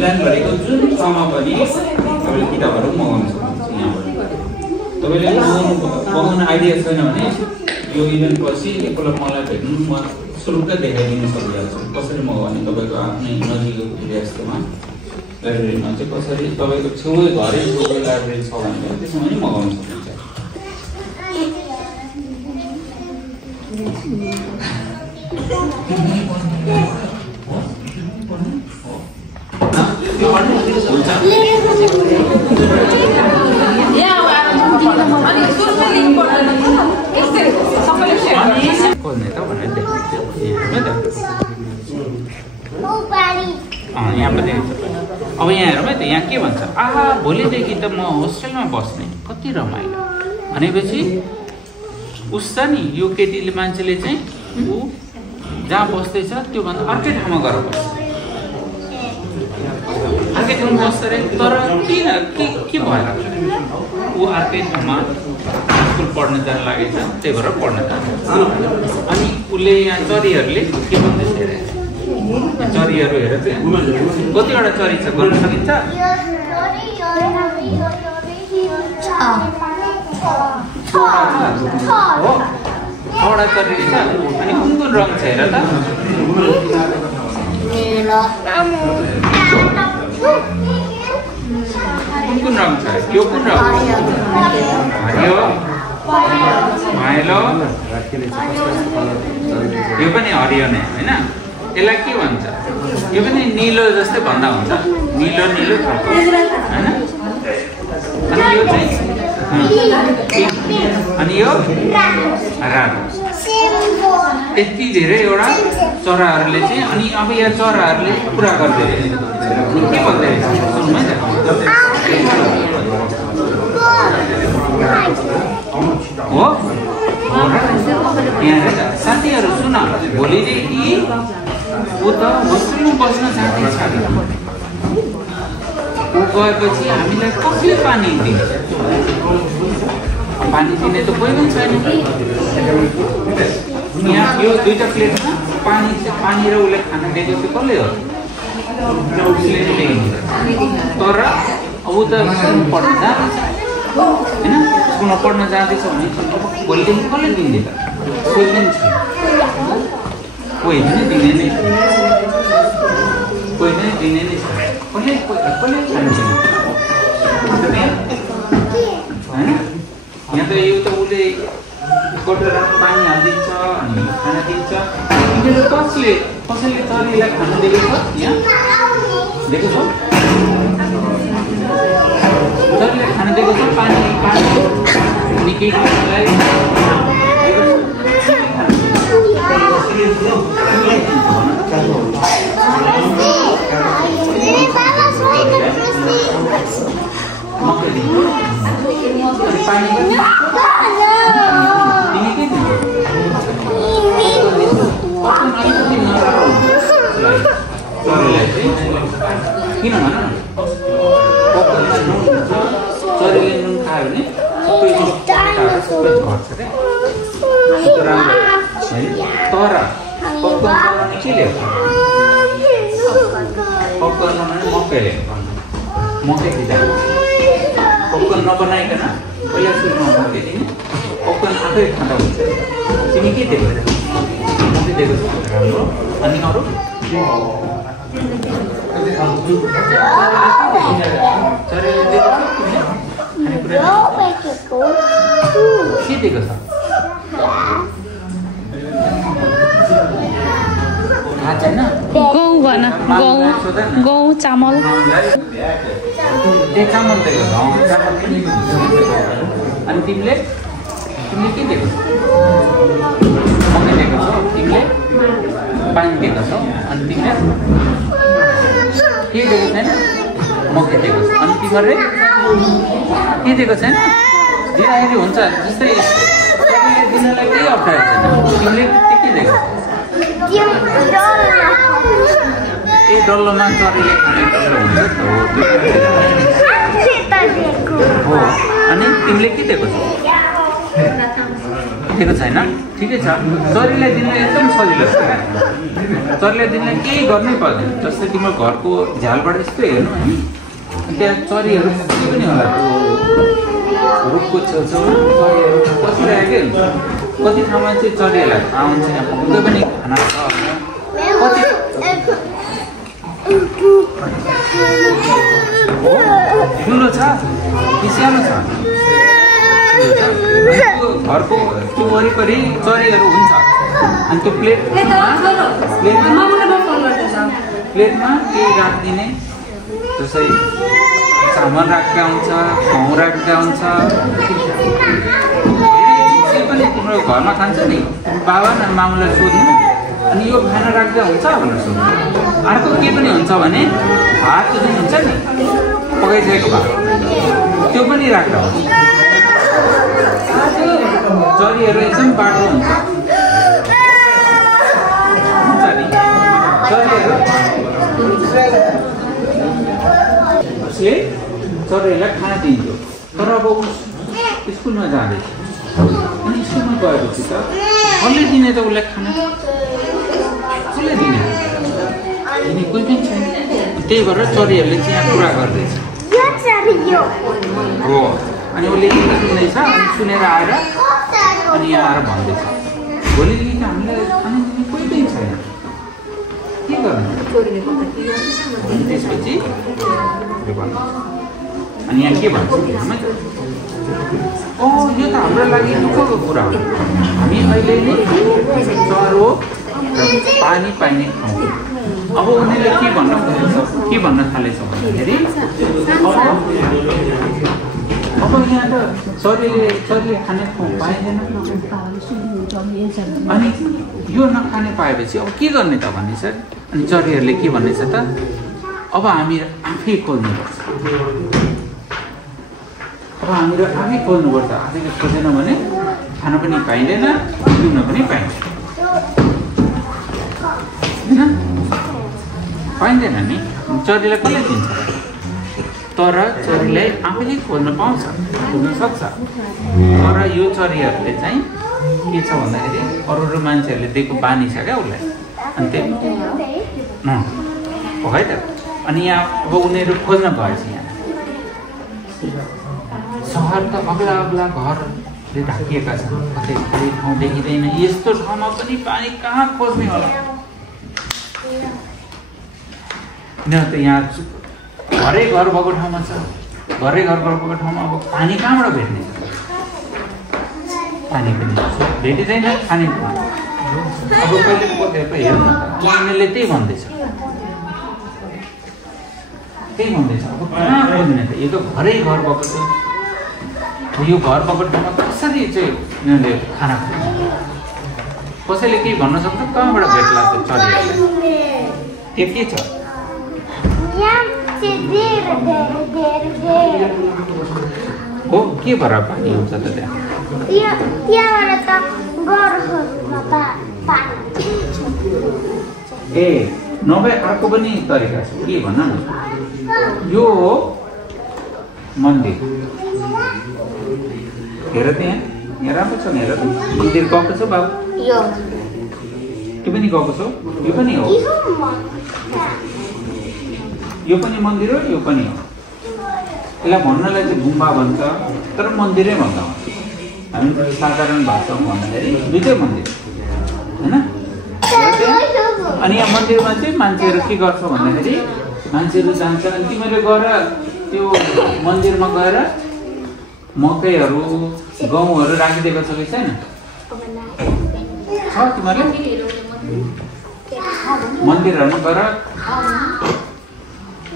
न्युजिल्यान्डभरिको जुन ठाउँमा पनि तपाईँले किताबहरू मगाउन सक्नुहुन्छ यहाँबाट। तपाईँले मगाउन आइडिया छैन भने यो इभेन्ट पछि एकपल्ट मलाई भेट्नु, म शुल्क देखाइदिन सकिहाल्छु कसरी मगाउने। तपाईँको आफ्नै नजिकको व्यस्तमा लाइब्रेरीमा चाहिँ कसरी तपाईँको छेउै घरै छेउको लाइब्रेरी छ भने त्यसमा पनि मगाउन सक्नुहुन्छ। अब यहाँ हेरौँ है त, यहाँ के भन्छ, आहा भोलिदेखि त म होस्टेलमा बस्ने, कति रमाइलो भनेपछि उस छ नि यो केटीले मान्छेले चाहिँ ऊ जहाँ बस्दैछ त्योभन्दा अर्कै ठाउँमा गएर बस्छ, अर्कै ठाउँमा बस्छ अरे। तर किन के भएर ऊ अर्कै ठाउँमा स्कुल पढ्न जान लागेछ, त्यही भएर पढ्न जान्छ। अनि उसले यहाँ चरीहरूले के भन्दैछ अरे, चरीहरू हेर कतिवटा चरी छ गर्न सकिन्छ? 6वटा चरी छ। अनि कुन कुन रङ छ हेर त? कुन कुन रङ छ? यो कुन रङ? हरियो, पहेँलो, यो पनि हरियो नै होइन। यसलाई के भन्छ? यो पनि निलो जस्तै भन्दा हुन्छ, निलो निलो खालको होइन। अनि यो चाहिँ अनि यो रातो। यति धेरैवटा चराहरूले चाहिँ, अनि अब यहाँ चराहरूले कुरा गर्दै के भन्दै रहेछ सुनौँ है त। हो यहाँ साथीहरू सुन, भोलिदेखि ऊ त होस्टेलमा बस्न जाँदैछ। ऊ गएपछि हामीलाई कसले पानी दिन्छ? पानी दिने त कोही पनि छैन। यहाँ यो 2टा प्लेटमा पानी र उसले खाना दिएको चाहिँ कसले हो? उसले नै दिन्छ। तर अब ऊ त स्कुल पढ्न जाँदैछ होइन, स्कुलमा पढ्न जाँदैछ भने भोलिदेखि कसले दिन्छ त? कोही पनि छैन, कोही पनि दिने नै छैन, कोही पनि दिने नै छैन। कसले खाना दिन्छ होइन? यहाँ त यो त उसले कटोरामा पानी हालिदिन्छ अनि खाना दिन्छ। कसैले चरीलाई खाना दिएको छ? यहाँ दिएको छ, चरीले खाना दिएको छ। पानी अनि केही खानालाई पानी किन भन न, चरीले नुन खायो भने सबै घट्छ क्या राम्रो। तर पपकर्न बनाउने के ल्याउँछ? पपकर्न बनाउने मकै ल्याउँछ, मकै खिचाएको। पपकर्न नबनाइकन पहिला सुरुमा मकै दिने, पपकर्न आफै खाँदा हुन्छ। तिमी के दिएको? मकै दिएको छ राम्रो। अनि अरू चरीले दिएको छ खानेकुरा के दिएको छ? थाहा छैन? गहुँ भन, गहुँ चामल। त्यही चामल दिएको छ, चामल पनि। अनि तिमीले के दिएको छ? मकै दिएको छ। तिमीले पानी दिएको छ। अनि तिमीले के दिएको छैन? मकै दिएको छ। अनि तिमीहरूले के दिएको छैन? दिँदाखेरि हुन्छ, जस्तै दिनलाई केही अप्ठ्यारो छैन। तिमीले के दिएको? ए डल्लोमा चरीले खाने डल्लो हुन्छ हो। अनि तिमीले के दिएको छ? राखेको छैन ठिकै छ चरीलाई दिनलाई एकदम सजिलो छ चरीलाई दिनलाई केही गर्नै पर्दैन जस्तै तिम्रो घरको झ्यालबाट यस्तो हेर्नु है त्यहाँ चरीहरू पनि होला त्यो रुखको छेउछेउमा चरीहरू बसिरहेकै हुन्छ कति ठाउँमा चाहिँ चरीहरूलाई थाहा हुन्छ त्यो पनि खाना छ कति ठुलो छ कि सानो छ घरको त्यो वरिपरि चरीहरू हुन्छ अनि त्यो प्लेटमा केही राखिदिने जस्तै चामल राखेका हुन्छ गहुँ राखेका हुन्छ पनि तिम्रो घरमा खान्छ नि बाबा न मामुलाई सोध्नु अनि यो खाना राख्दा हुन्छ भनेर सोध्नु अर्को के पनि हुन्छ भने भातको जुन हुन्छ नि पकाइसकेको भात त्यो पनि राख्दा हुन्छ चरीहरू एकदम बाटो हुन्छ नि चरीहरू उसले चरीहरूलाई खाना दिन्थ्यो तर अब स्कुलमा जाँदैछ अनि स्कुलमा गएपछि त कसले दिने त उसलाई खाना कसले दिने कोही पनि छैन त्यही भएर चरीहरूले चाहिँ यहाँ कुरा गर्दैछ हो अनि उसले सुन्दैछ अनि सुनेर आएर अनि यहाँ आएर भन्दैछ भोलिदेखि हामीलाई खाना दिने कोही पनि छैन के गर्नु अनि त्यसपछि अनि यहाँ के भन्छ यो त हाम्रो लागि दुःखको कुरा हो हामी अहिले नै चरो पानी पाइने ठाउँ अब उनीहरूले के भन्न थालेछ भन्दाखेरि अब यहाँ त चरीले खाने ठाउँ पाइँदैन अनि यो नखाने पाएपछि अब के गर्ने त भन्दैछ अनि चरीहरूले के भन्दैछ त अब हामी आफै खोज्नुपर्छ आफै खोज्नुपर्छ आफैले खोजेन भने खान पनि पाइँदैन पिउन पनि पाइँदैन होइन पाइँदैन नि चरीलाई कसले दिन्छ तर चरीलाई आफैले खोज्न पाउँछ खोज्न सक्छ तर यो चरीहरूले चाहिँ के छ भन्दाखेरि अरू मान्छेहरूले दिएको बानी छ क्या उसलाई अनि त्यही हो है त अनि यहाँ अब उनीहरू खोज्न गएछ यहाँ सहर त अग्ला अग्ला घरले ढाकिएका छन् कतै खाली ठाउँ देखिँदैन यस्तो ठाउँमा पनि पानी कहाँ खोज्ने होला किन त यहाँ घरै घर भएको ठाउँमा छ घरै घर भएको ठाउँमा अब पानी कहाँबाट भेट्ने पानी पनि भेटिँदैन खाने ठाउँ अब कहिले पकाएको हेर्नु उनीहरूले त्यही भन्दैछ अब कहाँ खोज्ने त यो त घरै घर भएको छ यो घर भएको ठाउँमा कसरी चाहिँ उनीहरूले खाना खोज्छ कसैले केही भन्न सक्छ कहाँबाट भेट्ला त्यो चरीहरूले त्यो के छ हो के भएर पानी हुन्छ त त्यहाँ ए नभए अर्को पनि तरिका छ के भन न यो हो मन्दिर हेर त्यहाँ राम्रो छ नि हेर मन्दिर गएको छ बाबु त्यो पनि गएको छ यो पनि हो यो पनि मन्दिर हो यो पनि हो यसलाई भन्नलाई चाहिँ गुम्बा भन्छ तर मन्दिरै भन्दा हामी साधारण भाषामा भन्दाखेरि दुईटै मन्दिर होइन अनि यहाँ मन्दिरमा चाहिँ मान्छेहरू के गर्छ भन्दाखेरि मान्छेहरू जान्छ अनि तिमीले गएर त्यो मन्दिरमा गएर मकैहरू गहुँहरू राखिदिएको छ कि छैन छ तिमीहरूले मन्दिरहरूमा गएर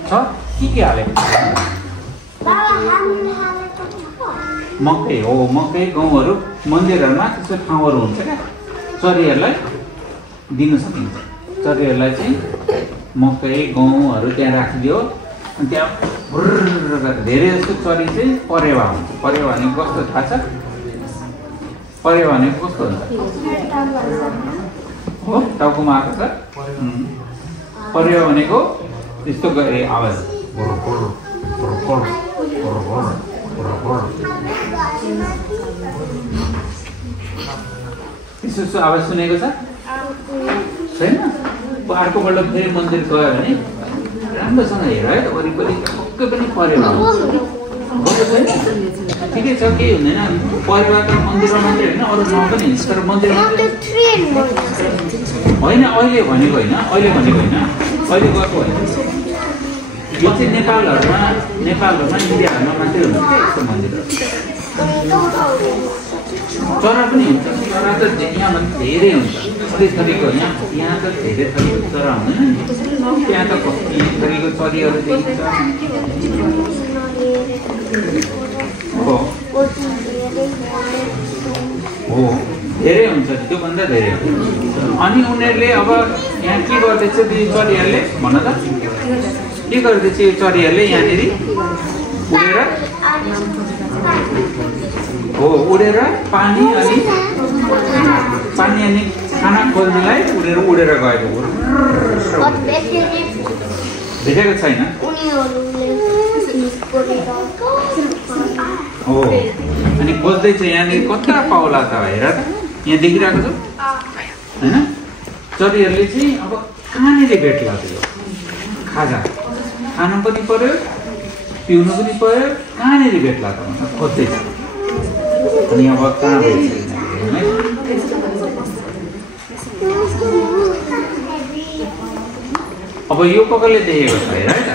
छ के हालेको मकै हो मकै गहुँहरू मन्दिरहरूमा त्यस्तो ठाउँहरू हुन्छ क्या चरीहरूलाई दिनु सकिन्छ चरीहरूलाई चाहिँ मकै गहुँहरू त्यहाँ राखिदियो अनि त्यहाँ धेरै जस्तो चरी चाहिँ परेवा हुन्छ परेवा भनेको कस्तो थाहा छ परेवा भनेको कस्तो हुन्छ हो टाउकोमा आएको छ परेवा भनेको त्यस्तो गरे आवाज त्यसो आवाज सुनेको छ छैन अर्कोपल्ट फेरि मन्दिर गयो भने राम्रोसँग हेर है वरिपरि पक्कै पनि परेवा ठिकै छ केही हुँदैन परेवाको मन्दिरमा मात्रै होइन अरू ठाउँ पनि हुन्छ तर मन्दिरमा होइन अहिले भनेको होइन अहिले गएको होइन यो चाहिँ नेपालहरूमा इन्डियाहरूमा मात्रै हुन्छ क्या यस्तो मन्दिरहरू चरा पनि हुन्छ चरा त यहाँभन्दा धेरै हुन्छ कति थरीको यहाँ त धेरै थरीको चरा हुँदैन त्यहाँ त कति थरीको चरीहरू देखिन्छ हो धेरै हुन्छ त्योभन्दा धेरै अनि उनीहरूले अब यहाँ के गर्दैछ त्यो चरीहरूले भन त के गर्दैछ यो चरीहरूले यहाँनिर उडेर पानी अनि खाना खोज्नलाई उडेर गएको भेटेको छैन हो अनि खोज्दैछ यहाँनिर कता पाउला त हेर यहाँ देखिरहेको छ होइन चरीहरूले चाहिँ अब कहाँनिर भेट्ला त्यो खाजा खानु पनि पर्यो पिउनु पनि पर्यो कहाँनिर भेट्ला त भनेर खोज्दैछ अनि अब कहाँ भेट्छ अब यो पकड़ले देखेको छ हेर है त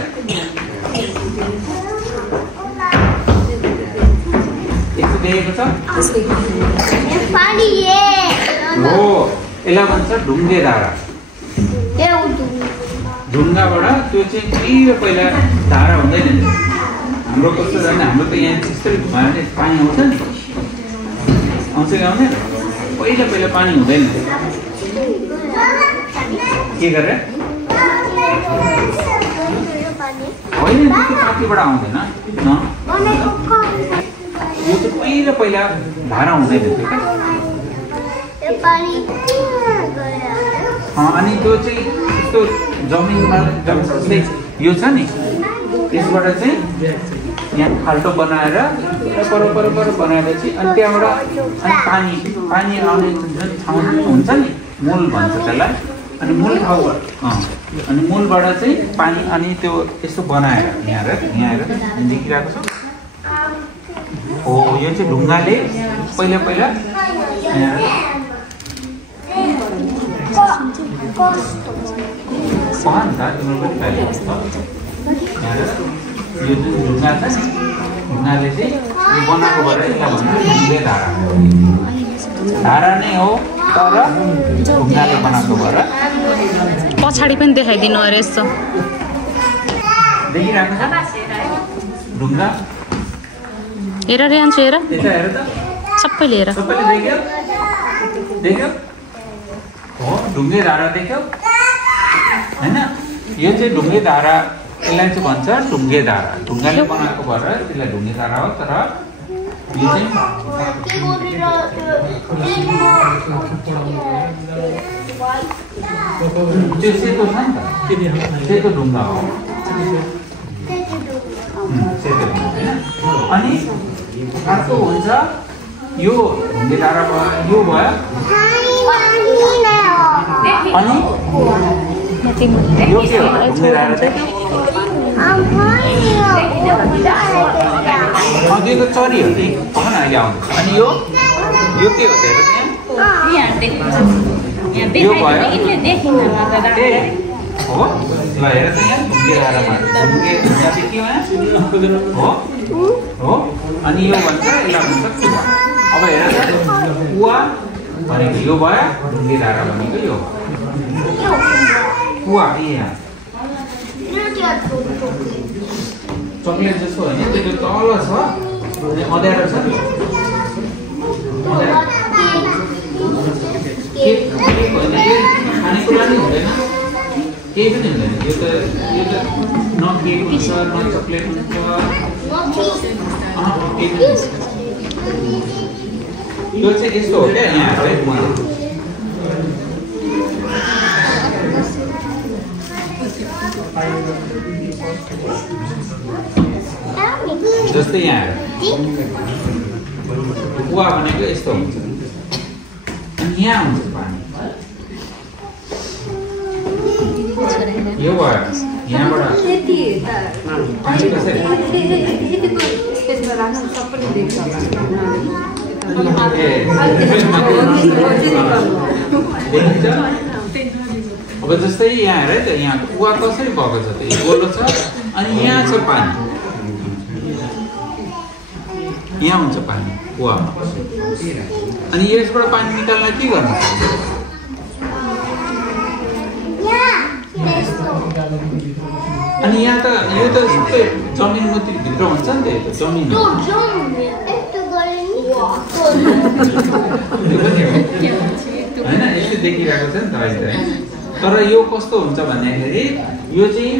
यस्तो देखेको छ हो यसलाई भन्छ ढुङ्गे धारा ढुङ्गाबाट त्यो चाहिँ के पहिला धारा हुँदैन नि हाम्रो कस्तो जाने हाम्रो त यहाँ त्यस्तै घुमाएर पानी आउँछ नि आउँछ कि आउँदैन पहिला पानी हुँदैन के गरेर होइन त्यो माथिबाट आउँदैन यो चाहिँ पहिला धारा हुँदैन थियो क्या अनि त्यो चाहिँ यस्तो जमिनमा यो छ नि त्यसबाट चाहिँ यहाँ खाल्टो बनाएर पर बनाएपछि अनि त्यहाँबाट अनि पानी आउने जुन ठाउँ हुन्छ नि मूल भन्छ त्यसलाई अनि मूल ठाउँबाट अनि मूलबाट चाहिँ पानी अनि त्यो यस्तो बनाएर यहाँ देखिरहेको छ हो यो चाहिँ ढुङ्गाले पहिला यो जुन ढुङ्गा छ नि ढुङ्गाले चाहिँ यो बनाएको भएर यसलाई भन्छ ढुङ्गे धारा नै हो तर ढुङ्गाले बनाएको भएर पछाडि पनि देखाइदिनु अरे यस्तो देखिरहेको छ ढुङ्गा हेर रेन्छु हेर हेर त सबैले हेर सबैले देख्यो हो ढुङ्गे धारा देख्यो हैन यो चाहिँ ढुङ्गे धारा यसलाई चाहिँ भन्छ ढुङ्गे धारा ढुङ्गाले बनाएको भएर त्यसलाई ढुङ्गे धारा हो तर यो चाहिँ त्यो सेतो छ नि त सेतो ढुङ्गा हो सेतो अनि अर्को हुन्छ यो ढुङ्गे धारा यो भयो अनि यो के हो ढुङ्गे धारा चाहिँ अघिको चरी हो नि भन अहिले आउँछ अनि यो के हो हेर यो भयो हो ल हेर त यहाँ ढुङ्गे धारामा ढुङ्गे देखियो हो अनि यो भन्छ यसलाई भन्छ कुवा अब हेर त कुवा भनेको यो भयो ढुङ्गे धारा भनेको यो कुवा यहाँ चक्लेट जस्तो होइन त्यो तल छ अँध्यारो छ खानेकुरा नै हुँदैन केही पनि हुँदैन यो त न केक हुन्छ न चक्लेट हुन्छ यो चाहिँ यस्तो हो क्या यहाँ जस्तै यहाँ कुवा भनेको यस्तो हुन्छ अनि यहाँ हुन्छ पानी यो भयो यहाँबाट पानी कसरी अब जस्तै यहाँ हेर त यहाँ कुवा कसरी भएको छ त यो गोलो छ अनि यहाँ छ पानी यहाँ हुन्छ पानी कुवामा अनि यसबाट पानी निकाल्न के गर्नु अनि यहाँ त यो त सबै जमिन भित्र हुन्छ नि त जमिन होइन यस्तो देखिरहेको छ नि त अहिले तर यो कस्तो हुन्छ भन्दाखेरि यो चाहिँ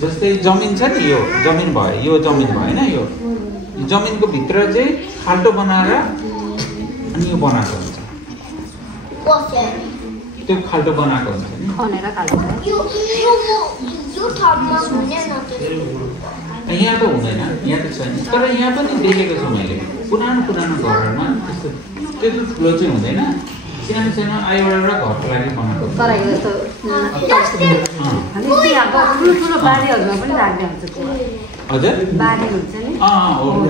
जस्तै जमिन छ नि यो जमिन भयो यो जमिन भयो होइन यो जमिनको भित्र चाहिँ खाल्टो बनाएर अनि यो बनाएको हुन्छ त्यो खाल्टो बनाएको हुन्छ नि यहाँ त हुँदैन यहाँ त छैन तर यहाँ पनि देखेको छु मैले पुरानो घरहरूमा त्यस्तो त्यत्रो ठुलो चाहिँ हुँदैन सानो सानो एउटा घरको लागि बनाएको हजुर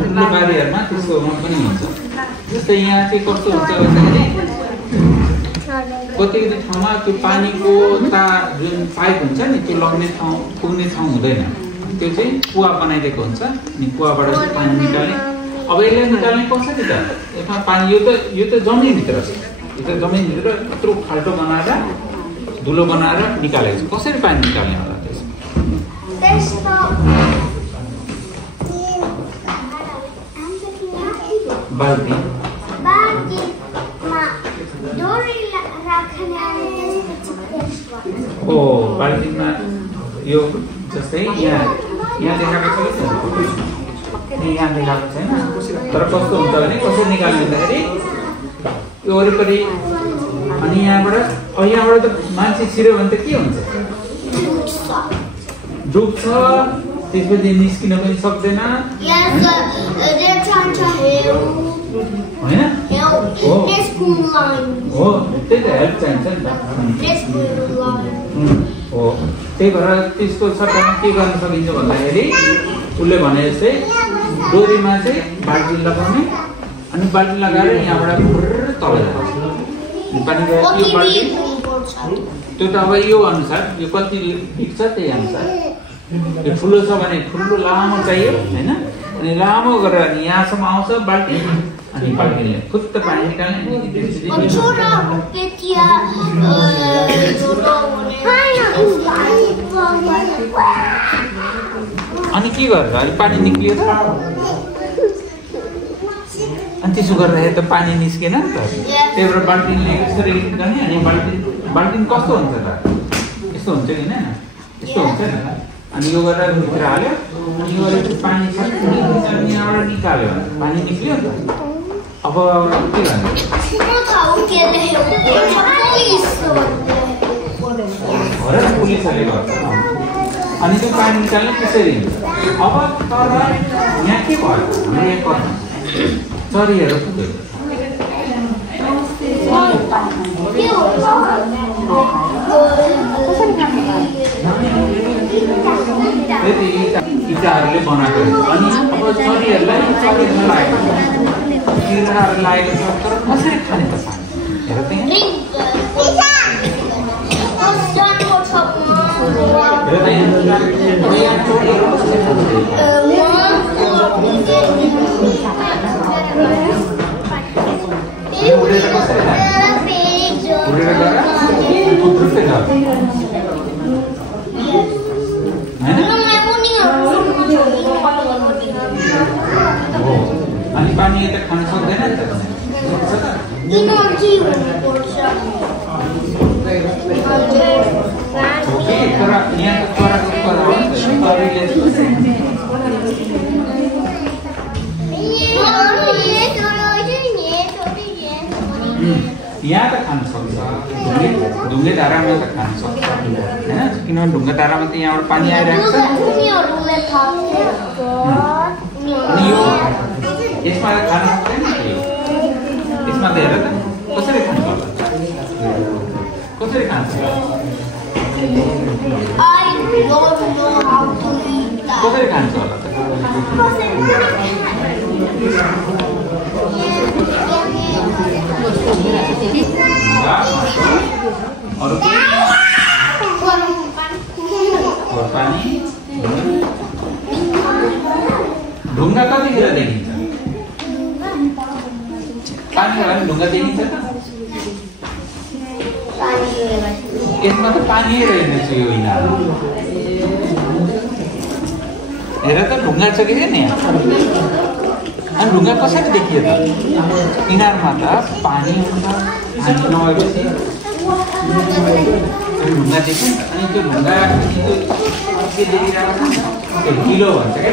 ठुलो बारीहरूमा त्यस्तोमा पनि हुन्छ जस्तै यहाँ चाहिँ कस्तो हुन्छ भन्दाखेरि कति कति ठाउँमा त्यो पानीको तार जुन पाइप हुन्छ नि त्यो लग्ने ठाउँ पुग्ने ठाउँ हुँदैन त्यो चाहिँ कुवा बनाइदिएको हुन्छ अनि कुवाबाट चाहिँ पानी निकाल्ने अब यसलाई निकाल्ने कसरी त यसमा पानी यो त जमिनभित्र छ यो त जमिनभित्र यत्रो खाल्टो बनाएर धुलो बनाएर निकालेको छ कसरी पानी निकाल्ने होला त्यसमा बाल्टी हो बाल्टीमा यो जस्तै यहाँ देखाएको छ यहाँ देखाएको छैन तर कस्तो हुन्छ भने कसरी निकाल्ने भन्दाखेरि यो वरिपरि अनि यहाँबाट त मान्छे छिर्यो भने त के हुन्छ डुब्छ त्यसपछि निस्किन पनि सक्दैन होइन हो त्यही त हेल्प चाहिन्छ नि त हो त्यही भएर त्यसको सट्टामा के गर्न सकिन्छ भन्दाखेरि उसले भने जस्तै डोरीमा चाहिँ बाल्टी लगाउने अनि बाल्टी लगाएर यहाँबाट तल जान्छ पानी गयो यो बाल्टी त्यो त अब यो अनुसार यो कति फिक्स छ त्यही अनुसार यो ठुलो छ भने ठुलो लामो चाहियो होइन अनि लामो गरेर अनि यहाँसम्म आउँछ बाल्टी अनि बाल्टीले फुत्त पानी निकाल्ने अनि के गरेर अहिले पानी निक्लियो त अनि त्यसो गरेर त पानी निस्केन नि त त्यही भएर बाल्टिनले यसरी गर्ने अनि बाल्टिन कस्तो हुन्छ त यस्तो हुन्छ कि होइन यस्तो हुन्छ नि अनि यो गरेर भित्र हाल्यो अनि यो पानी यहाँबाट निकाल्यो पानी निक्लियो नि त अब के गर्ने पुलिसहरूले गर्छ अनि त्यो पानी निकाल्ने त्यसरी हुन्छ अब तर यहाँ के भयो हाम्रो एक कथा चरीहरू पुग्यो इँटाहरूले बनाएको अनि अब चरीहरूलाई चरीमा लागेको किराहरू लागेको छ तर कसरी खाने त पानी हेर उडेर कसरी खाने उडेर गएर उत्रदै गयो अनि पानी यता खान सक्दैन नि त तर यहाँ त यहाँ त खान सक्छ ढुङ्गे धारामा त खान सक्छ होइन किनभने ढुङ्गा धारामा त यहाँबाट पानी आइरहेको छ अनि यो यसमा त खान सक्दैन यसमा त हेर त कसरी खानु पर्छ कसरी खान्छ होला त? अरू पानी ढुङ्गा कतिखेर देखिन्छ? पानी भएर ढुङ्गा देखिन्छ त? यसमा त पानी रहेछ यो इनार। हेर त ढुङ्गा छ कि छैन यहाँ? अनि ढुङ्गा कसरी देखियो त? इनारमा त पानी हुन्छ, पानी नभएपछि ढुङ्गा देखियो नि त। अनि त्यो ढुङ्गा के देखिरहेको छ? त्यो गिलो भन्छ क्या,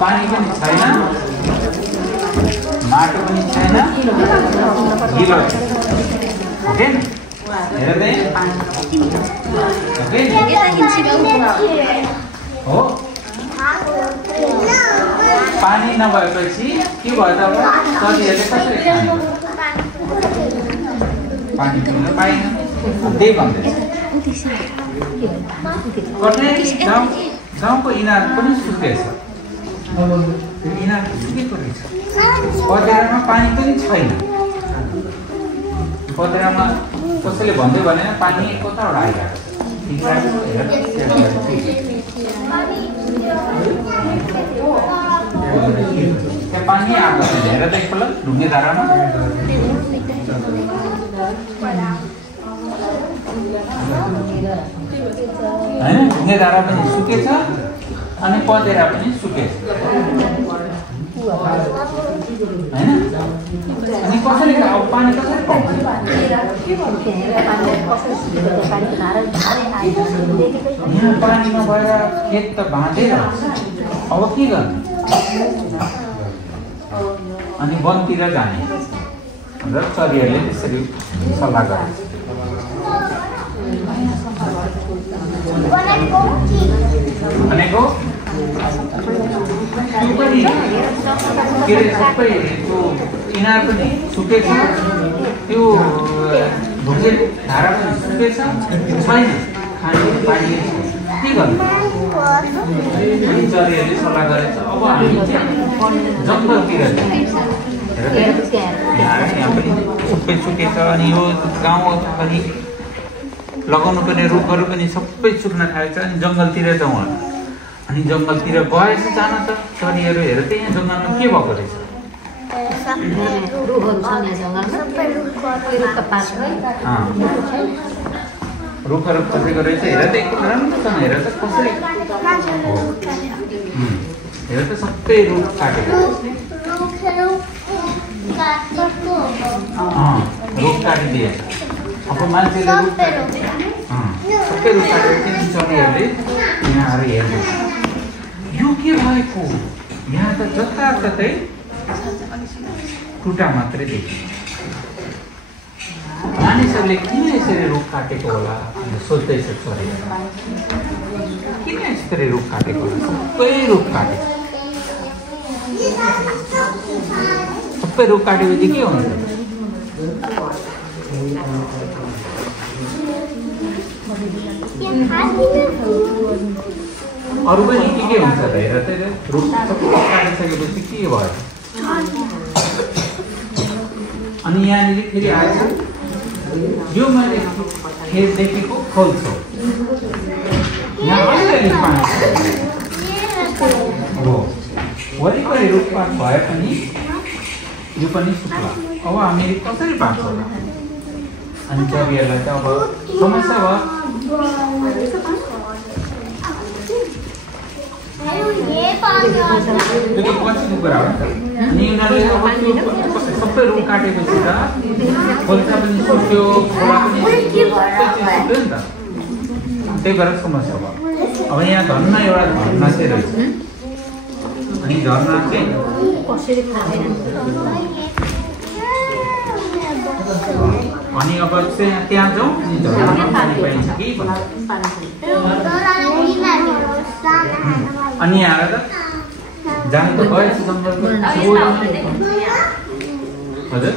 पानी पनि छैन, माटो पनि छैन, गिलो ओके नि? हेर त हो पानी नभएपछि के भयो त? सजीहरूले कसरी खाने? पानी पिउन पाएन, त्यही भन्दैछ। कतै गाउँको इनार पनि सुकेछ, इनार सुकेको रहेछ। पँधेरामा पानी पनि छैन। पँधेरामा कसैले भन्दै भनेन पानी कताबाट आइरहेको छ। पानी आएको छ, हेर त एकपल्ट ढुङ्गे धारामा। होइन, ढुङ्गे धारा पनि सुकेछ अनि पँधेरा पनि सुकेछ होइन। अनि कसरी अब पानी कसरी पाउँछ? यहाँ पानी नभएर खेत त बाँधेर अब के गर्ने? अनि वनतिर जाने र चरीहरूले त्यसरी सल्लाह गरे। भनेको के अरे सबै त्यो इनार पनि सुकेछ, त्यो ढुङ्गे धारा पनि सुकेछ, छैन खाने पानी। के गर्नु? चरीहरूले सल्लाह गरेछ अब हामी चाहिँ जङ्गलतिर यहाँ पनि सबै सुकेछ। अनि यो गाउँ पनि लगाउनु पर्ने रुखहरू पनि सबै सुक्न थालेछ। अनि जङ्गलतिर जाउँ, अनि जङ्गलतिर गएछ जान त चरीहरू। हेर त यहाँ जङ्गलमा के भएको रहेछ? रुखहरू खसेको रहेछ। हेर त एकपल्ट राम्रोसँग हेर त कसरी, हेर त सबै रुख काटेको, रुख काटिदिएछ। अब मान्छेले सबै रुख काटेर चरीहरूले यहाँ आएर हेर्दैछ यो के भएको? यहाँ त जताततै टुटा मात्रै देखिन्छ। मानिसहरूले किन यसरी रुख काटेको होला भनेर सोच्दैछ चरीहरू। किन यसरी रुख काटेको होला? सबै रुख काटेको, सबै रुख काटेपछि के हुन्छ? अरू पनि के हुन्छ त? हेर त रुख सबै काटिसकेपछि के भयो? अनि यहाँनिर फेरि आएछ यो मैले खेत देखेको खोल छ, यहाँ अलिअलि पानी हो, वरिपरि रुखपात भए पनि यो पनि सुक्ला। अब हामी कसरी बाँच्छ होला? अनि चरीहरूलाई त अब समस्या भयो। त्यो त पछिको कुरा हो। अनि यिनीहरूले अब त्यो सबै रुख काटेपछि त खोल्सा पनि सुक्यो, खोला पनि सुक्यो, सबै चिज सुक्यो नि त। त्यही भएर समस्या भयो। अब यहाँ धन्न एउटा झरना चाहिँ रहेछ। अनि झरना चाहिँ अनि अब चाहिँ त्यहाँ जाउँ, अनि झरनामा पानी पाइन्छ कि भन्छ। अनि यहाँ आएर त जानु त गएछ जङ्गलको। हजुर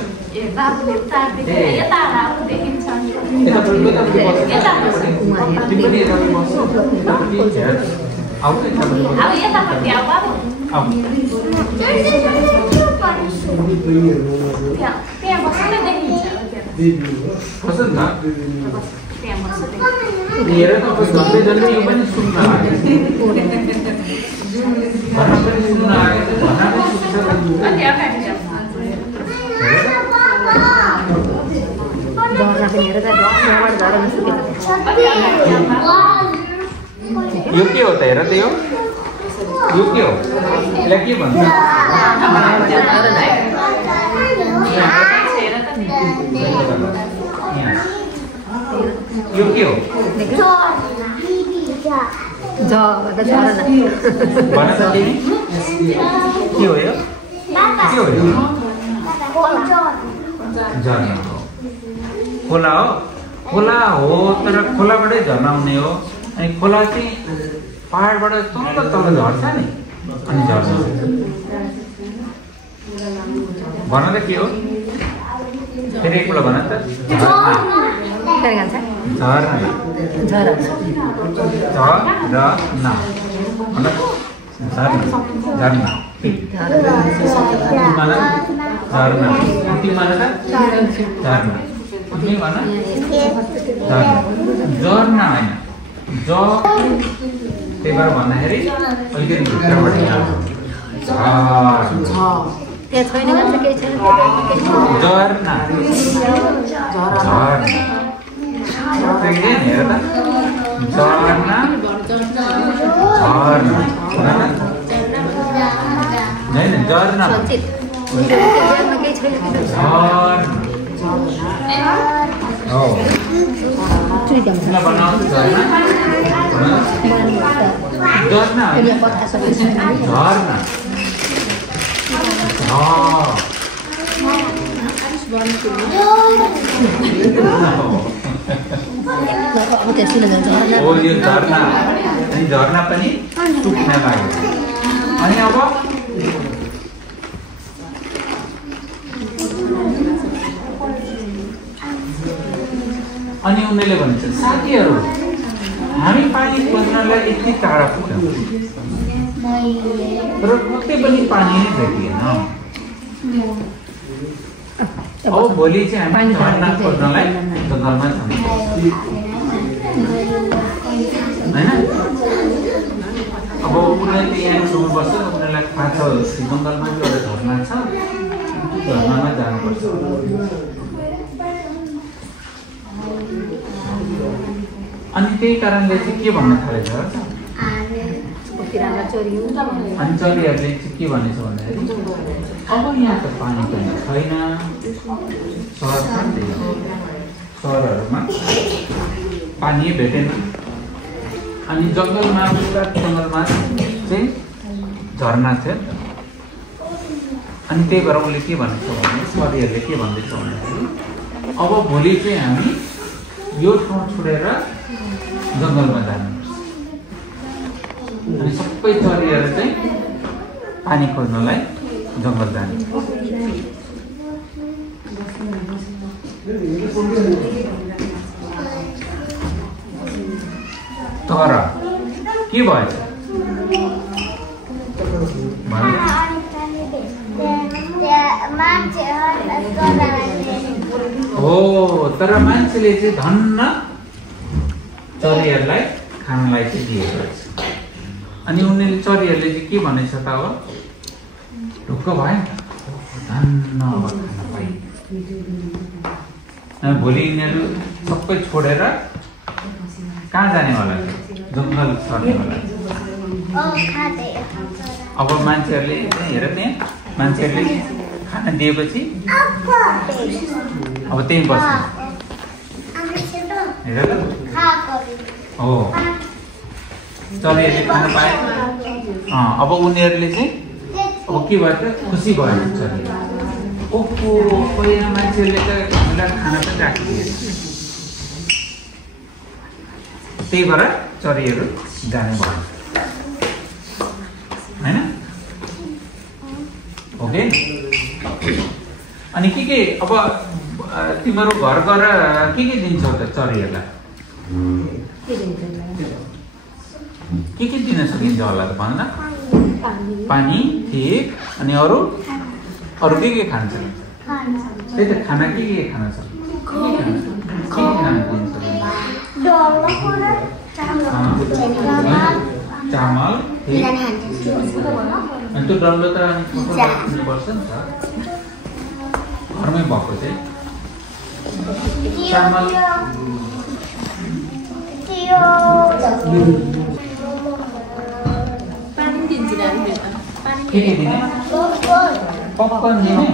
यो के हो त हेर त यो के हो यसलाई के भन्छ यो के हो भन त तिमी के हो यो झरना हो खोला हो तर खोलाबाटै झर्ना आउने हो अनि खोला चाहिँ पहाडबाट तल झर्छ नि अनि झर्छ भन त के हो फेरि एकपल्ट भन त झरना होइन त्यही भएर भन्दाखेरि अलिकति भित्रबाट झरना पनि टुक्न लाग्यो अनि अब अनि उनीहरूले भन्छ साथीहरू हामी पानी खोज्नलाई यति टाढा पुग्यौँ तर कतै पनि पानी नै भेटिएन अब भोलि चाहिँ हामी झरना खोज्नलाई जङ्गलमा जान्छौँ होइन अब उनीहरूले यहाँ छेउमा बस्छ उनीहरूलाई थाहा छ जङ्गलमा एउटा झरना छ झरनामा जानुपर्छ अनि त्यही कारणले चाहिँ के भन्न थालेछ अनि चरीहरूले चाहिँ के भनेछ भन्दाखेरि अब यहाँ त पानी पनि छैन सहरहरूमा पानी भेटेन अनि जङ्गलमा चाहिँ झरना थियो अनि त्यही भएर उसले के भनेछ भने चरीहरूले के भन्दैछ भन्दाखेरि अब भोलि चाहिँ हामी यो ठाउँ छोडेर जङ्गलमा जानुपर्छ अनि सबै चरीहरू चाहिँ पानी खोज्नलाई जङ्गल जाने तर के भएछ हो तर मान्छेले चाहिँ धन्न चरीहरूलाई खानलाई चाहिँ दिएको रहेछ अनि उनीहरूले चरीहरूले चाहिँ के भनेछ त अब ढुक्क भयो नि धन्न अब खान पाइयो भोलि यिनीहरू सबै छोडेर कहाँ जाने होला जङ्गल सर्ने होला अब मान्छेहरूले हेर त्यहाँ मान्छेहरूले खाना दिएपछि अब त्यही बस्नु हेर त हो चरीहरूले खान पाए अब उनीहरूले चाहिँ अब के भयो खुसी भयो चरी ओहो पहिला मान्छेहरूले त हामीलाई खाना पनि राखिदिएछ त्यही भएर चरीहरू जाने भयो होइन ओके अनि के अब तिम्रो घर गएर के दिन्छौ त चरीहरूलाई के दिन सकिन्छ होला त भन्न पानी ठिक अनि अरू के खान्छ त्यही त खाना के खाना छ चामल अनि त्यो डल्लो त हुनुपर्छ नि त घरमै भएको चाहिँ चामल के दिने पपकर्न दिने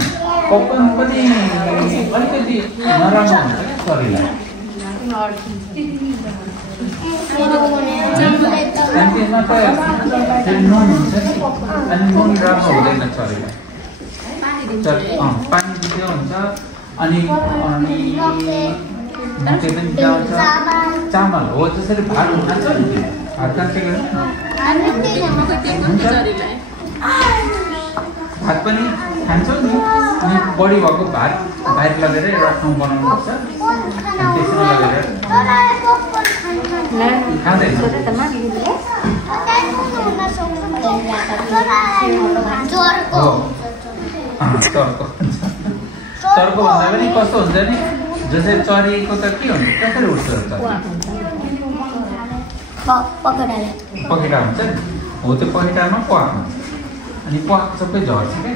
पपकर्न पनि अलिकति नराम्रो हुन्छ क्या शरीरलाई अनि त्यसमा त नुन हुन्छ नि अनि नुन राम्रो हुँदैन शरीरलाई पानी दिँदै हुन्छ अनि के पनि जान्छ चामल हो जसरी भात खान्छ नि भात खान्छ भात पनि खान्छौ नि अनि बढी भएको भात बाहिर लगेर एउटा ठाउँ बनाउनुपर्छ अनि त्यसमा लगेर खाँदैन चर्को भन्दा पनि कस्तो हुन्छ नि जस्तै चरीको त के हुन्छ कसरी उठ्छ पखेटा हुन्छ नि हो त्यो पखेटामा प्वाक हुन्छ अनि प्वाक सबै झर्छ क्या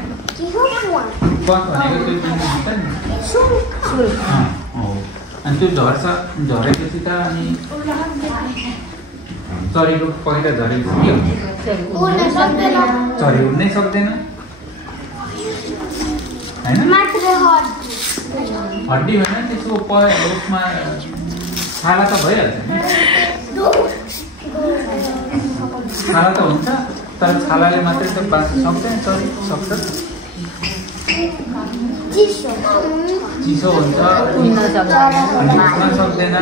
प्वाक भनेको त्यो हुन्छ नि हो अनि त्यो झरेपछि त अनि चरीको पखेटा झरेपछि के हुन्छ चरी उड्नै सक्दैन हड्डी होइन त्यसको उसमा छाला त भइहाल्छ नि छाला त हुन्छ तर छालाले मात्रै त बाँच्न सक्दैन चरी सक्छ चिसो हुन्छ उठ्न सक्दैन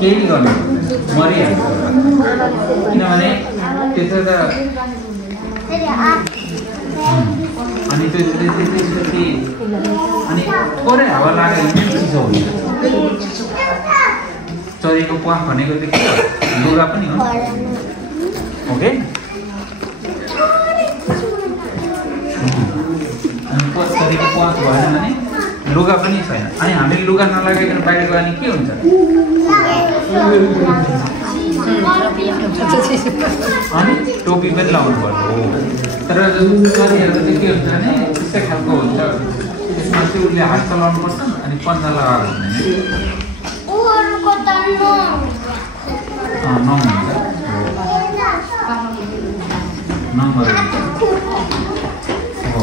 केही गर्नु मरिहाल्छ किनभने त्यसो त अनि त्यसपछि अनि थोरै हावा लागेर पनि चिसो हुन्छ चरीको प्वाख भनेको त के हो लुगा पनि हो ओके अनि चरीको प्वाख भएन भने लुगा पनि छैन अनि हामीले लुगा नलगाइकन बाहिर गयो भने के हुन्छ अनि टोपी पनि लाउनु पर्छ हो तर चरीहरूको चाहिँ के हुन्छ भने त्यस्तै खालको हुन्छ त्यसमा चाहिँ उसले हात चलाउनु पर्छ अनि पन्जा लगाएको हुँदैन नहुन्छ नम्बर हो